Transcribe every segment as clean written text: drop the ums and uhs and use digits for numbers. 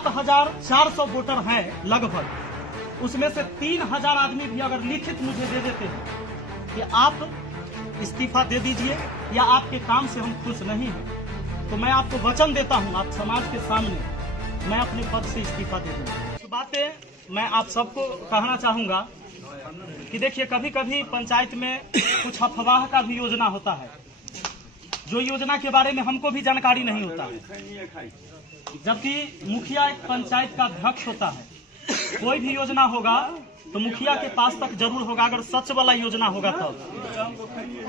7,400 voter हैं लगभग, उसमें से 3,000 आदमी भी अगर लिखित मुझे दे देते हैं कि आप इस्तीफा दे दीजिए या आपके काम से हम खुश नहीं हैं, तो मैं आपको वचन देता हूं, आप समाज के सामने मैं अपने पद से इस्तीफा दे दूंगा। तो बातें मैं आप सबको कहना चाहूंगा कि देखिए, कभी कभी पंचायत में कुछ अफवाह का भी योजना होता है, जो योजना के बारे में हमको भी जानकारी नहीं होता है, जबकि मुखिया एक पंचायत का अध्यक्ष होता है। कोई भी योजना होगा तो मुखिया के पास तक जरूर होगा, अगर सच वाला योजना होगा तब।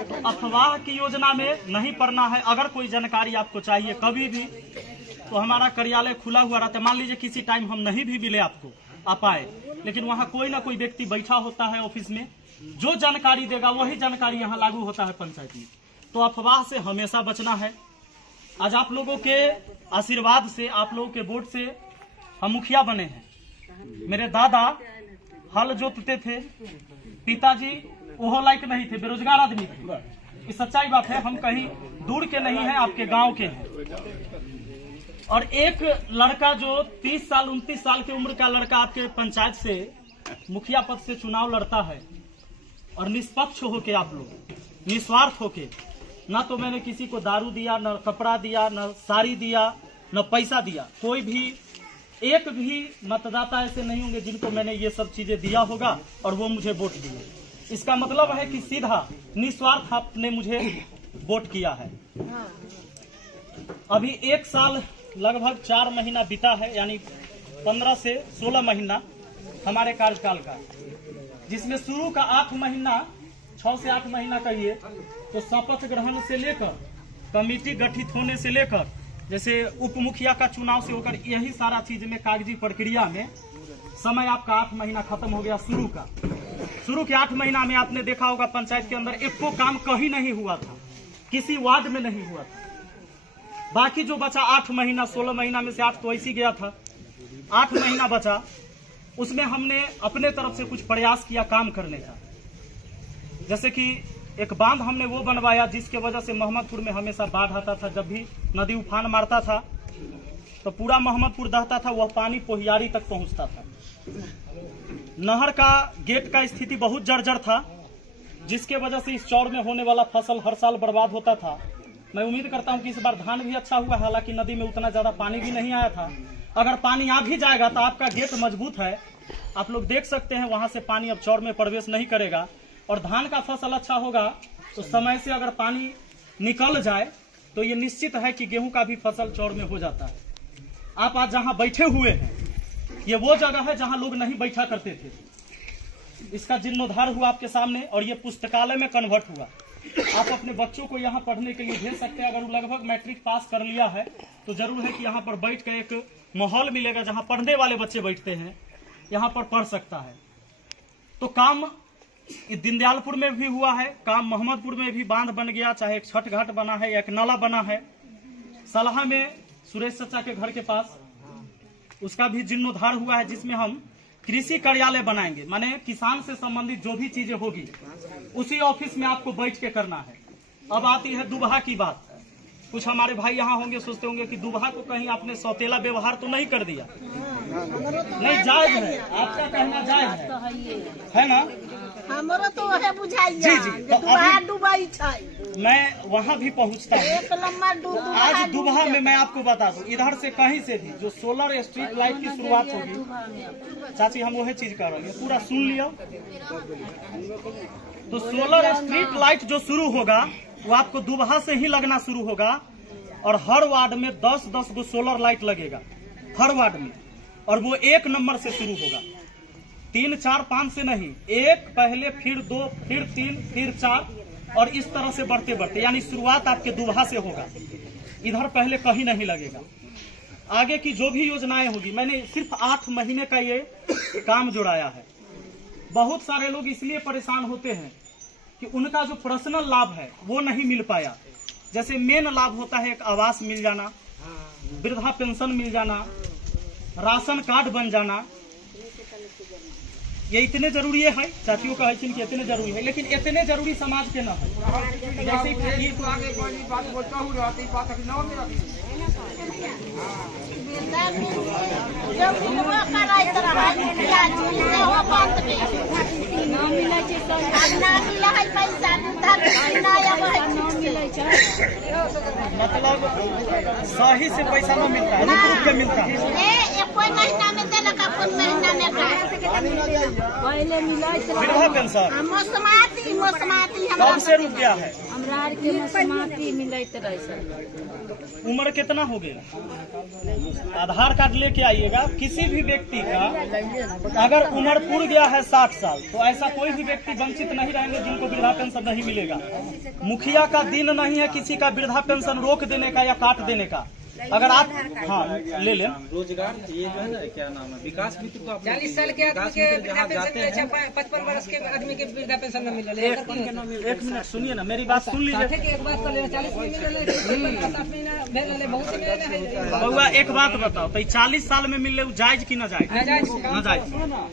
तो अफवाह की योजना में नहीं पड़ना है। अगर कोई जानकारी आपको चाहिए कभी भी, तो हमारा कार्यालय खुला हुआ रहता है। मान लीजिए किसी टाइम हम नहीं भी मिले आपको, आप आए, लेकिन वहाँ कोई ना कोई व्यक्ति बैठा होता है ऑफिस में, जो जानकारी देगा वही जानकारी यहाँ लागू होता है पंचायत में। तो अफवाह से हमेशा बचना है। आज आप लोगों के आशीर्वाद से, आप लोगों के वोट से हम मुखिया बने हैं। मेरे दादा हल जोतते थे, पिताजी ओहो लायक नहीं थे, बेरोजगार आदमी थे। ये सच्चाई बात है, हम कहीं दूर के नहीं हैं, आपके गांव के हैं। और एक लड़का जो 30 साल 29 साल की उम्र का लड़का आपके पंचायत से मुखिया पद से चुनाव लड़ता है, और निष्पक्ष होके, आप लोग निस्वार्थ होके, ना तो मैंने किसी को दारू दिया, न कपड़ा दिया, न साड़ी दिया, न पैसा दिया। कोई भी एक भी मतदाता ऐसे नहीं होंगे जिनको मैंने ये सब चीजें दिया होगा और वो मुझे वोट दिए। इसका मतलब है कि सीधा निस्वार्थ आपने मुझे वोट किया है। अभी 1 साल लगभग 4 महीना बीता है, यानी 15 से 16 महीना हमारे कार्यकाल का, जिसमें शुरू का 8 महीना, 6 से 8 महीना कहिए, तो शपथ ग्रहण से लेकर कमेटी गठित होने से लेकर, जैसे उप मुखिया का चुनाव से होकर, यही सारा चीज में कागजी प्रक्रिया में समय आपका 8 महीना खत्म हो गया। शुरू के 8 महीना में आपने देखा होगा पंचायत के अंदर एक को काम कहीं नहीं हुआ था, किसी वार्ड में नहीं हुआ था। बाकी जो बचा 8 महीना, 16 महीना में से 8 तो ऐसी गया था, 8 महीना बचा, उसमें हमने अपने तरफ से कुछ प्रयास किया काम करने का। जैसे कि एक बांध हमने वो बनवाया जिसके वजह से मोहम्मदपुर में हमेशा बाढ़ आता था। जब भी नदी उफान मारता था तो पूरा मोहम्मदपुर दहता था, वह पानी पोहियारी तक पहुंचता था। नहर का गेट का स्थिति बहुत जर्जर था, जिसके वजह से इस चौर में होने वाला फसल हर साल बर्बाद होता था। मैं उम्मीद करता हूं कि इस बार धान भी अच्छा हुआ, हालांकि नदी में उतना ज्यादा पानी भी नहीं आया था। अगर पानी आ भी जाएगा तो आपका गेट मजबूत है, आप लोग देख सकते हैं, वहां से पानी अब चौर में प्रवेश नहीं करेगा। और धान का फसल अच्छा होगा तो समय से अगर पानी निकल जाए तो ये निश्चित है कि गेहूं का भी फसल चौर में हो जाता है। आप आज जहां बैठे हुए हैं, ये वो जगह है जहां लोग नहीं बैठा करते थे। इसका जीर्णोद्धार हुआ आपके सामने, और ये पुस्तकालय में कन्वर्ट हुआ। आप अपने बच्चों को यहाँ पढ़ने के लिए भेज सकते हैं। अगर वो लगभग मैट्रिक पास कर लिया है तो जरूर है कि यहाँ पर बैठ कर एक माहौल मिलेगा जहाँ पढ़ने वाले बच्चे बैठते हैं, यहाँ पर पढ़ सकता है। तो काम दीनदयालपुर में भी हुआ है, काम मोहम्मदपुर में भी बांध बन गया, चाहे एक छठ घाट बना है या एक नाला बना है। सलाहा में सुरेश चाचा के घर के पास उसका भी जीर्णोद्धार हुआ है, जिसमें हम कृषि कार्यालय बनाएंगे। माने किसान से संबंधित जो भी चीजें होगी उसी ऑफिस में आपको बैठ के करना है। अब आती है दुबहा की बात। कुछ हमारे भाई यहाँ होंगे, सोचते होंगे कि दुबहा को कहीं आपने सौतेला व्यवहार तो नहीं कर दिया। नहीं, जायज है, आपका कहना जायज है ना? हमारा तो है बुझाइए। जी जी, तो डुबाई मैं वहाँ भी पहुँचता हूँ। आज दुबहा में मैं आपको बता दूं, इधर से कहीं से भी जो सोलर स्ट्रीट लाइट की शुरुआत होगी, चाची हम वही चीज कर रहे हैं, पूरा सुन लिया। तो सोलर स्ट्रीट लाइट जो शुरू होगा वो आपको दुबहा से ही लगना शुरू होगा, और हर वार्ड में 10-10 गो सोलर लाइट लगेगा हर वार्ड में, और वो 1 नंबर से शुरू होगा, 3, 4, 5 से नहीं, 1 पहले, फिर 2, फिर 3, फिर 4, और इस तरह से बढ़ते बढ़ते, यानी शुरुआत आपके दुबहा से होगा। इधर पहले कहीं नहीं लगेगा। आगे की जो भी योजनाएं होगी, मैंने सिर्फ 8 महीने का ये काम जुड़ाया है। बहुत सारे लोग इसलिए परेशान होते हैं कि उनका जो पर्सनल लाभ है वो नहीं मिल पाया। जैसे मेन लाभ होता है एक आवास मिल जाना, वृद्धा पेंशन मिल जाना, राशन कार्ड बन जाना, ये इतने जरूरी है चाचियों का है कि इतने जरूरी है, लेकिन इतने जरूरी समाज के न है। जैसे मतलब सही से पैसा न मिलता है, रुक रुक के मिलता है। कोई महीना में देलक, कोई महीना में पहले मिला विधवा पेंशन मौसमाती कब से रुक गया है? हमरा के मौसमाती मिलत रहे सर। उम्र कितना हो गया? आधार कार्ड लेके आइएगा। किसी भी व्यक्ति का अगर उम्र पूर गया है 60 साल, तो ऐसा कोई भी व्यक्ति वंचित नहीं रहेंगे जिनको वृद्धा पेंशन नहीं मिलेगा। मुखिया का दिन नहीं है किसी का वृद्धा पेंशन रोक देने का या काट देने का। अगर आप ले लें रोजगार, ये जो है ना क्या नाम है, विकास मित्र को 40 साल के आदमी के वृद्धा पेंशन, 55 वर्ष के आदमी के वृद्धा पेंशन न मिले। एक मिनट सुनिए ना, मेरी बात सुन लीजिए। एक बात कर ले, 40 में मिले, बहुत मिले। बउआ एक बात बताओ, तो 40 साल में मिले जायज की न जायज? न जायज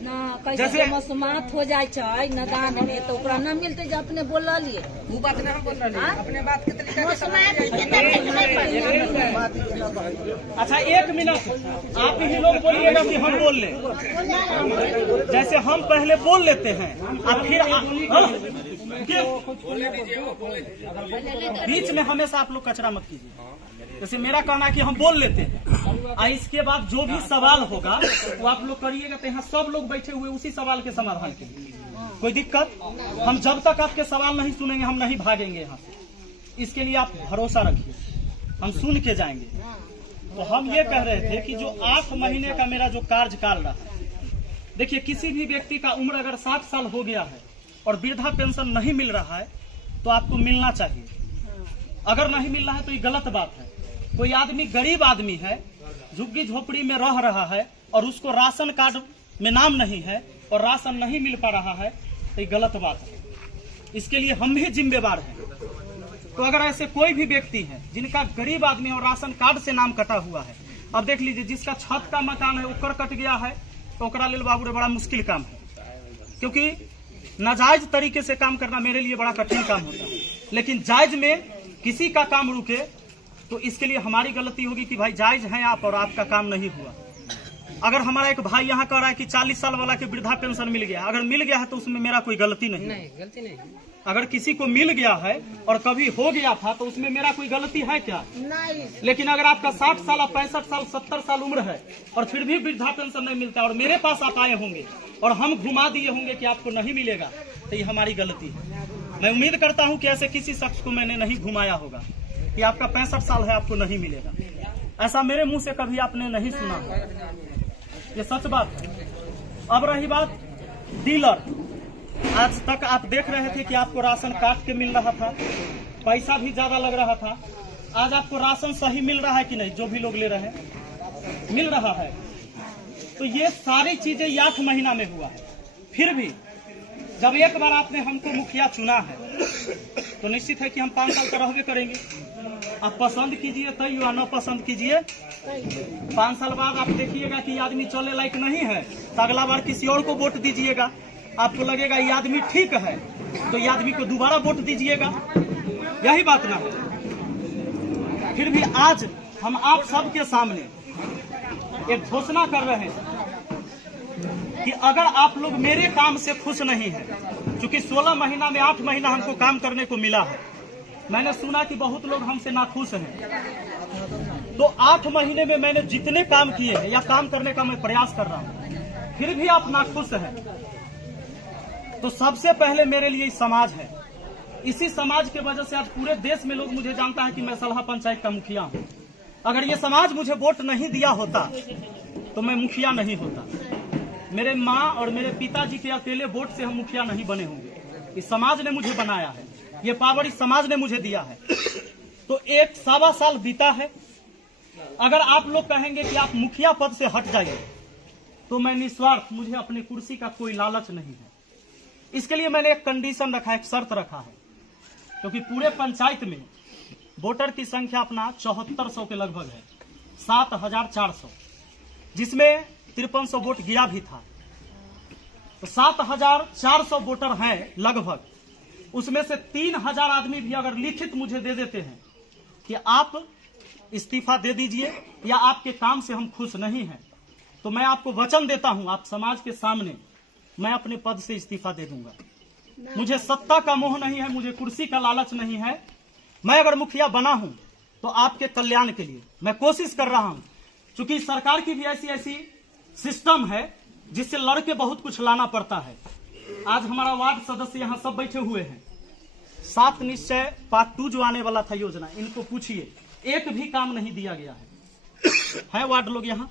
ना कैसे मौसमात हो जाए छै नदान में, तो ओकरा न मिलते जो अपने बोला लिए। वो बात ना हम बोल रहे, अपने बात के तरीका अच्छा 1 मिनट आप ही लोग बोलिएगा कि हम बोल लें। जैसे हम पहले बोल लेते हैं और फिर बीच में हमेशा आप लोग कचरा मत कीजिए। जैसे मेरा कहना है कि हम बोल लेते हैं और इसके बाद जो भी सवाल होगा वो आप लोग करिएगा। तो यहाँ सब लोग बैठे हुए उसी सवाल के समाधान के लिए, कोई दिक्कत? हम जब तक आपके सवाल नहीं सुनेंगे हम नहीं भागेंगे यहाँ से। इसके लिए आप भरोसा रखिए, हम सुन के जाएंगे। तो हम ये कह रहे थे कि जो 8 महीने का मेरा जो कार्यकाल रहा, देखिए किसी भी व्यक्ति का उम्र अगर 60 साल हो गया है और वृद्धा पेंशन नहीं मिल रहा है तो आपको मिलना चाहिए। अगर नहीं मिल रहा है तो ये गलत बात है। कोई आदमी गरीब आदमी है, झुग्गी झोपड़ी में रह रहा है और उसको राशन कार्ड में नाम नहीं है और राशन नहीं मिल पा रहा है, तो ये गलत बात है। इसके लिए हम भी जिम्मेवार हैं। तो अगर ऐसे कोई भी व्यक्ति है जिनका गरीब आदमी और राशन कार्ड से नाम कटा हुआ है, अब देख लीजिए जिसका छत का मकान है ऊपर कट गया है, तो ओकरा लेल बाबू रे बड़ा मुश्किल काम है, क्योंकि नाजायज तरीके से काम करना मेरे लिए बड़ा कठिन काम होता है। लेकिन जायज में किसी का काम रुके तो इसके लिए हमारी गलती होगी कि भाई जायज हैं आप और आपका काम नहीं हुआ। अगर हमारा एक भाई यहाँ कह रहा है कि 40 साल वाला के वृद्धा पेंशन मिल गया, अगर मिल गया है तो उसमें मेरा कोई गलती नहीं, गलती नहीं। अगर किसी को मिल गया है और कभी हो गया था तो उसमें मेरा कोई गलती है क्या? नहीं। लेकिन अगर आपका 60 साल 65 साल 70 साल उम्र है और फिर भी वृद्धा पेंशन नहीं मिलता और मेरे पास आप आए होंगे और हम घुमा दिए होंगे कि आपको नहीं मिलेगा, तो ये हमारी गलती है। मैं उम्मीद करता हूँ कि ऐसे किसी शख्स को मैंने नहीं घुमाया होगा कि आपका 65 साल है आपको नहीं मिलेगा। ऐसा मेरे मुंह से कभी आपने नहीं सुना, ये सच बात है। अब रही बात डीलर, आज तक आप देख रहे थे कि आपको राशन काट के मिल रहा था, पैसा भी ज्यादा लग रहा था। आज आपको राशन सही मिल रहा है कि नहीं? जो भी लोग ले रहे हैं मिल रहा है। तो ये सारी चीजें 8 महीना में हुआ है। फिर भी जब एक बार आपने हमको मुखिया चुना है तो निश्चित है कि हम 5 साल का रहबे करेंगे। आप पसंद कीजिए तय या न पसंद कीजिए, 5 साल बाद आप देखिएगा कि आदमी चलने लायक नहीं है तो अगला बार किसी और को वोट दीजिएगा। आपको लगेगा ये आदमी ठीक है तो ये आदमी को दोबारा वोट दीजिएगा। यही बात ना है। फिर भी आज हम आप सबके सामने एक घोषणा कर रहे हैं कि अगर आप लोग मेरे काम से खुश नहीं हैं, क्योंकि 16 महीना में 8 महीना हमको काम करने को मिला है, मैंने सुना कि बहुत लोग हमसे नाखुश हैं, तो 8 महीने में मैंने जितने काम किए हैं या काम करने का मैं प्रयास कर रहा हूं, फिर भी आप नाखुश हैं, तो सबसे पहले मेरे लिए समाज है। इसी समाज के वजह से आज पूरे देश में लोग मुझे जानता है कि मैं सलहा पंचायत का मुखिया हूं। अगर ये समाज मुझे वोट नहीं दिया होता तो मैं मुखिया नहीं होता। मेरे माँ और मेरे पिताजी के अकेले वोट से हम मुखिया नहीं बने होंगे। इस समाज ने मुझे बनाया है, ये पावर इस समाज ने मुझे दिया है। तो 1 साल बीता है। अगर आप लोग कहेंगे कि आप मुखिया पद से हट जाइए तो मैं निस्वार्थ, मुझे अपनी कुर्सी का कोई लालच नहीं है। इसके लिए मैंने एक कंडीशन रखा, एक शर्त रखा है, क्योंकि पूरे पंचायत में वोटर की संख्या अपना 7400 के लगभग है, 7400, जिसमें 5300 वोट गिरा भी था। तो 7,400 वोटर हैं लगभग, उसमें से 3,000 आदमी भी अगर लिखित मुझे दे देते हैं कि आप इस्तीफा दे दीजिए या आपके काम से हम खुश नहीं हैं, तो मैं आपको वचन देता हूं, आप समाज के सामने, मैं अपने पद से इस्तीफा दे दूंगा। मुझे सत्ता का मोह नहीं है, मुझे कुर्सी का लालच नहीं है। मैं अगर मुखिया बना हूं तो आपके कल्याण के लिए मैं कोशिश कर रहा हूं, क्योंकि सरकार की भी ऐसी ऐसी सिस्टम है जिससे लड़के बहुत कुछ लाना पड़ता है। आज हमारा वार्ड सदस्य यहाँ सब बैठे हुए हैं, 7 निश्चय पार्ट 2 जो आने वाला था योजना, इनको पूछिए, एक भी काम नहीं दिया गया है वार्ड लोग यहाँ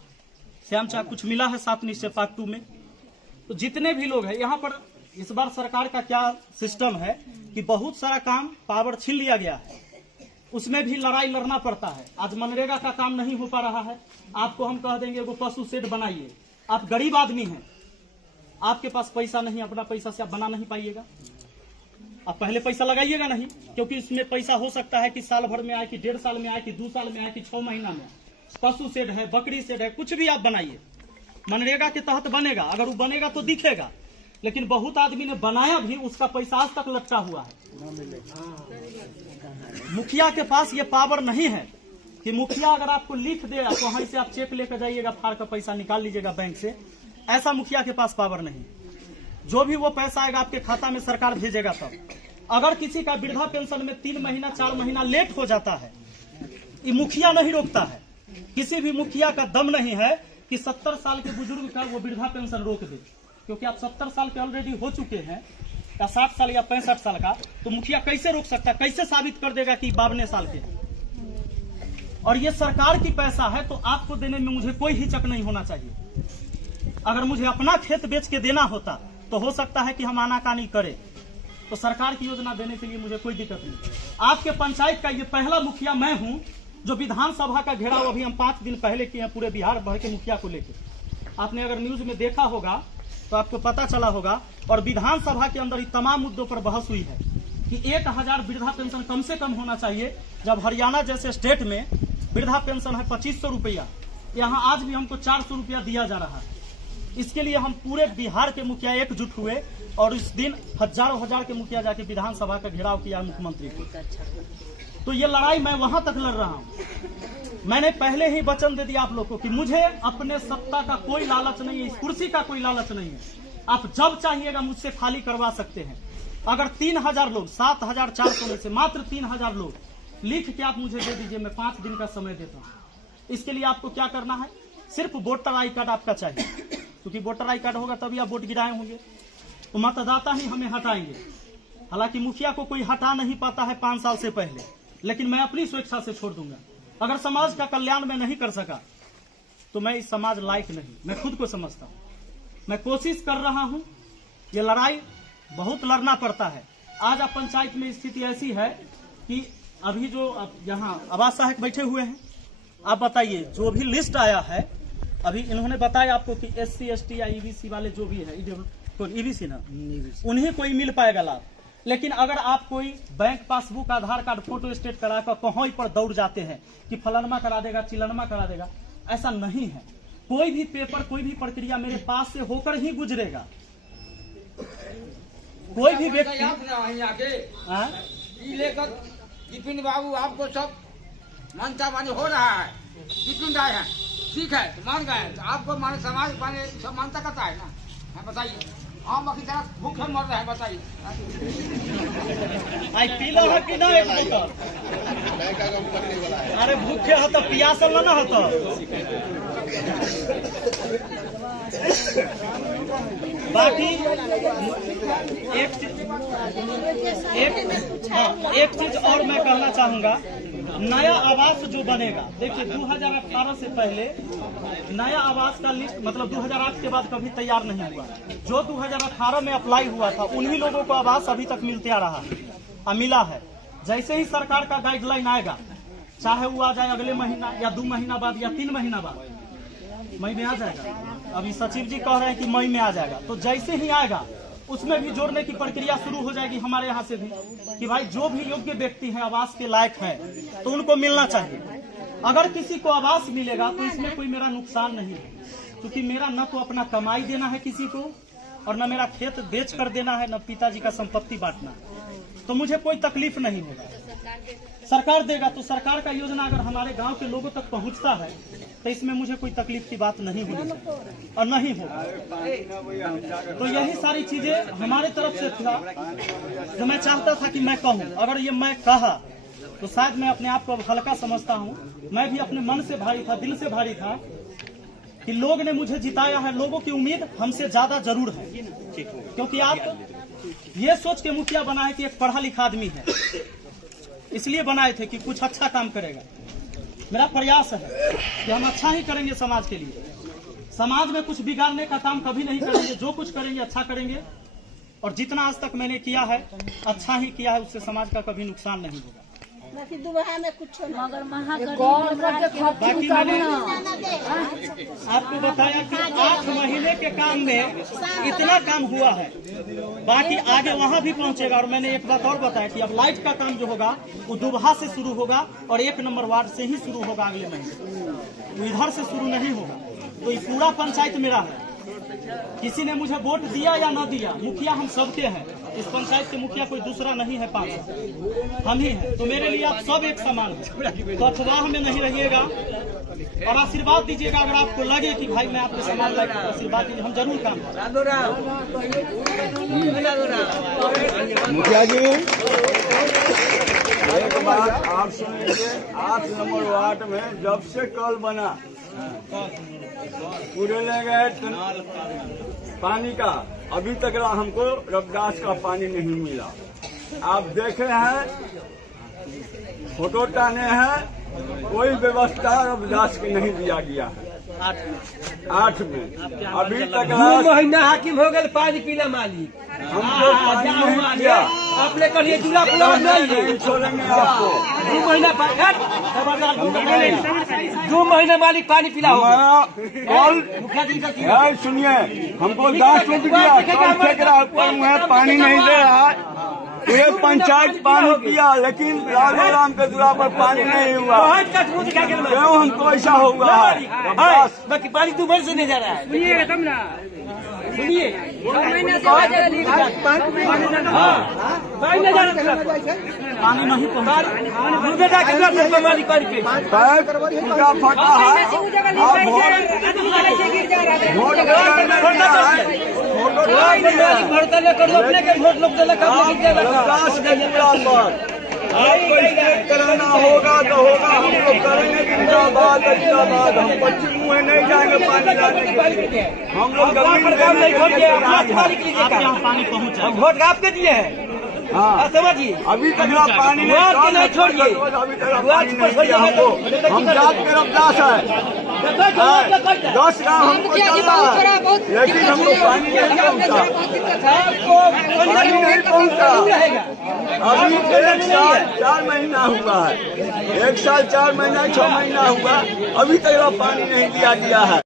श्याम चाह कुछ मिला है 7 निश्चय पार्ट 2 में? तो जितने भी लोग हैं यहाँ पर, इस बार सरकार का क्या सिस्टम है कि बहुत सारा काम पावर छीन लिया गया है, उसमें भी लड़ाई लड़ना पड़ता है। आज मनरेगा का काम नहीं हो पा रहा है, आपको हम कह देंगे वो पशु शेड बनाइए, आप गरीब आदमी हैं, आपके पास पैसा नहीं, अपना पैसा से आप बना नहीं पाइएगा, आप पहले पैसा लगाइएगा नहीं, क्योंकि इसमें पैसा हो सकता है कि साल भर में आए, कि 1.5 साल में आए, कि 2 साल में आए, कि 6 महीना में आए। पशु शेड है, बकरी शेड है, कुछ भी आप बनाइए, मनरेगा के तहत बनेगा, अगर वो बनेगा तो दिखेगा। लेकिन बहुत आदमी ने बनाया भी, उसका पैसा आज तक लटका हुआ है। मुखिया के पास ये पावर नहीं है कि मुखिया अगर आपको लिख दे तो वहीं से आप चेक लेकर जाइएगा, फाड़ का पैसा निकाल लीजिएगा बैंक से, ऐसा मुखिया के पास पावर नहीं। जो भी वो पैसा आएगा आपके खाता में सरकार भेजेगा तब। अगर किसी का वृद्धा पेंशन में 3 महीना 4 महीना लेट हो जाता है, ये मुखिया नहीं रोकता है। किसी भी मुखिया का दम नहीं है कि 70 साल के बुजुर्ग का वो वृद्धा पेंशन रोक दे, क्योंकि आप 70 साल के ऑलरेडी हो चुके हैं, या 60 साल या 65 साल का, तो मुखिया कैसे रोक सकता है? कैसे साबित कर देगा कि 52 साल के? और ये सरकार की पैसा है, तो आपको देने में मुझे कोई हिचक नहीं होना चाहिए। अगर मुझे अपना खेत बेच के देना होता तो हो सकता है कि हम आनाकानी करें, तो सरकार की योजना देने के लिए मुझे कोई दिक्कत नहीं। आपके पंचायत का ये पहला मुखिया मैं हूं जो विधानसभा का घेराव अभी हम 5 दिन पहले किए हैं, पूरे बिहार भर के मुखिया को लेकर। आपने अगर न्यूज में देखा होगा तो आपको पता चला होगा, और विधानसभा के अंदर ही तमाम मुद्दों पर बहस हुई है कि 1,000 वृद्धा पेंशन कम से कम होना चाहिए, जब हरियाणा जैसे स्टेट में वृद्धा पेंशन है 2500 रुपया, यहाँ आज भी हमको 400 रुपया दिया जा रहा है। इसके लिए हम पूरे बिहार के मुखिया एकजुट हुए और इस दिन हजारों हजार के मुखिया जाके विधानसभा का घेराव किया मुख्यमंत्री को। तो ये लड़ाई मैं वहां तक लड़ रहा हूं। मैंने पहले ही वचन दे दिया आप लोग को कि मुझे अपने सत्ता का कोई लालच नहीं है, इस कुर्सी का कोई लालच नहीं है। आप जब चाहिएगा मुझसे खाली करवा सकते हैं। अगर 3,000 लोग, 7,400 में से मात्र 3,000 लोग लिख के आप मुझे दे दीजिए, मैं 5 दिन का समय देता हूं। इसके लिए आपको क्या करना है, सिर्फ वोटर आई कार्ड आपका चाहिए, क्योंकि वोटर आई कार्ड होगा तभी आप वोट गिराए होंगे। तो मतदाता ही हमें हटाएंगे। हालांकि मुखिया को कोई हटा नहीं पाता है 5 साल से पहले, लेकिन मैं अपनी स्वेच्छा से छोड़ दूंगा। अगर समाज का कल्याण मैं नहीं कर सका तो मैं इस समाज लायक नहीं, मैं खुद को समझता हूं। मैं कोशिश कर रहा हूं, ये लड़ाई बहुत लड़ना पड़ता है। आज आप पंचायत में स्थिति ऐसी है कि अभी जो यहाँ आवास सहायक बैठे हुए हैं, आप बताइए, जो भी लिस्ट आया है अभी इन्होंने बताया आपको कि SC ST या EBC वाले जो भी है, EBC ना, उन्हें कोई मिल पाएगा लाभ। लेकिन अगर आप कोई बैंक पासबुक, आधार कार्ड, फोटो स्टेट कराकर कहीं पर दौड़ जाते हैं कि फलानमा करा देगा, चिलनमा करा देगा, ऐसा नहीं है। कोई भी पेपर, कोई भी प्रक्रिया मेरे पास से होकर ही गुजरेगा। कोई भी व्यक्ति लेकर विपिन बाबू आपको सब मानता मानी हो रहा है, विपिन राय है, ठीक है, तो मान गए, तो आपको माने समाज माने सब मानता करता है ना? बताइए, हम अभी तरह भूखे मर रहे हैं, बताइए। आई पीला है कि ना एक बोतल? अरे भूखे हो तो पियासल ना हो तो। बाकी एक चीज और मैं कहना चाहूंगा, नया आवास जो बनेगा, देखिए 2018 से पहले नया आवास का लिस्ट, मतलब 2008 के बाद कभी तैयार नहीं हुआ। जो 2018 में अप्लाई हुआ था उन्हीं लोगों को आवास अभी तक मिलते आ रहा है, मिला है। जैसे ही सरकार का गाइडलाइन आएगा, चाहे वो आ जाए अगले महीना या 2 महीना बाद या 3 महीना बाद, मई में आ जाएगा। अभी सचिव जी कह रहे हैं कि मई में आ जाएगा, तो जैसे ही आएगा उसमें भी जोड़ने की प्रक्रिया शुरू हो जाएगी हमारे यहाँ से भी, कि भाई जो भी योग्य व्यक्ति हैं, आवास के लायक हैं, तो उनको मिलना चाहिए। अगर किसी को आवास मिलेगा तो इसमें कोई मेरा नुकसान नहीं है, क्योंकि मेरा न तो अपना कमाई देना है किसी को, और न मेरा खेत बेच कर देना है, न पिताजी का संपत्ति बांटना है, तो मुझे कोई तकलीफ नहीं होगा। सरकार देगा तो सरकार का योजना अगर हमारे गांव के लोगों तक पहुंचता है तो इसमें मुझे कोई तकलीफ की बात नहीं होगी और नहीं होगा। तो यही सारी चीजें हमारे तरफ से था जो मैं चाहता था कि मैं कहूँ। अगर ये मैं कहा तो शायद मैं अपने आप को अब हल्का समझता हूँ। मैं भी अपने मन से भारी था, दिल से भारी था कि लोग ने मुझे जिताया है, लोगों की उम्मीद हमसे ज्यादा जरूर है, क्योंकि आप ये सोच के मुखिया बनाए कि एक पढ़ा लिखा आदमी है, इसलिए बनाए थे कि कुछ अच्छा काम करेगा। मेरा प्रयास है कि हम अच्छा ही करेंगे समाज के लिए, समाज में कुछ बिगाड़ने का काम कभी नहीं करेंगे, जो कुछ करेंगे अच्छा करेंगे। और जितना आज तक मैंने किया है अच्छा ही किया है, उससे समाज का कभी नुकसान नहीं होगा। बाकी दुबहा में कुछ मगर बाकी मैंने आपको बताया कि 8 महीने के काम में इतना काम हुआ है, बाकी आगे वहाँ भी पहुँचेगा। और मैंने एक बात और बताया कि अब लाइट का काम जो होगा वो दुबहा से शुरू होगा और 1 नंबर वार्ड से ही शुरू होगा अगले महीने, तो इधर से शुरू नहीं होगा। तो ये पूरा पंचायत मेरा है, किसी ने मुझे वोट दिया या न दिया, मुखिया हम सबके हैं। इस पंचायत के मुखिया कोई दूसरा नहीं है, 5 हम ही हैं। तो मेरे लिए आप सब एक समान हैं, तो अफवाह में नहीं रहिएगा और आशीर्वाद दीजिएगा। अगर आपको लगे कि भाई मैं आपके समान लायक हूं, आशीर्वाद दीजिए, हम जरूर काम करेंगे। मुखिया जी एक बात आप सुनिए, 8 नंबर वार्ड में जब से कल बना पूरे ले गए पानी का, अभी तक हमको रविदास का पानी नहीं मिला। आप देखे हैं, फोटो टाने हैं, कोई व्यवस्था रविदास की नहीं दिया गया है। 8 में अभी तक 2 महीना हाकिम हो गए, पानी पीला मालिक हमको पानी नहीं दिया। अपने करिए चूल्हा पुलाव नहीं छोड़ेंगे आपको। 2 महीना 2 महीना मालिक पानी पिला हमारा कल सुनिए, हमको 10 रुपया पानी नहीं दे रहा है। ये पंचायत पानी पिया, लेकिन राघव राम के दूरा पर पानी नहीं हुआ। क्यों हमको ऐसा होगा? बाकी पानी 2 महीने से नहीं जा रहा है। सुनिए पानी नहीं पहुंचा, बेटा कितना मालिक पानी पे टूटा फटा है। आपको स्टेट कराना होगा तो होगा, हम लोग करेंगे। जिंदाबाद जिंदाबाद। हम पश्चिम मुँह नहीं जाएंगे पानी लाने के लिए। हम लोग पानी पहुंचा, वोट आपके दिए हैं। हाँ समझिए, अभी तक पानी नहीं छोड़िए, अभी तक पानी नहीं दिया हमको। हम जात के रविदास है, 10 गाँव हमको चलना है, लेकिन हमको पानी नहीं पहुंचा। पानी नहीं पहुंचा। अभी 1 साल 4 महीना हुआ है, 1 साल 4 महीना 6 महीना हुआ, अभी तक पानी नहीं दिया गया है।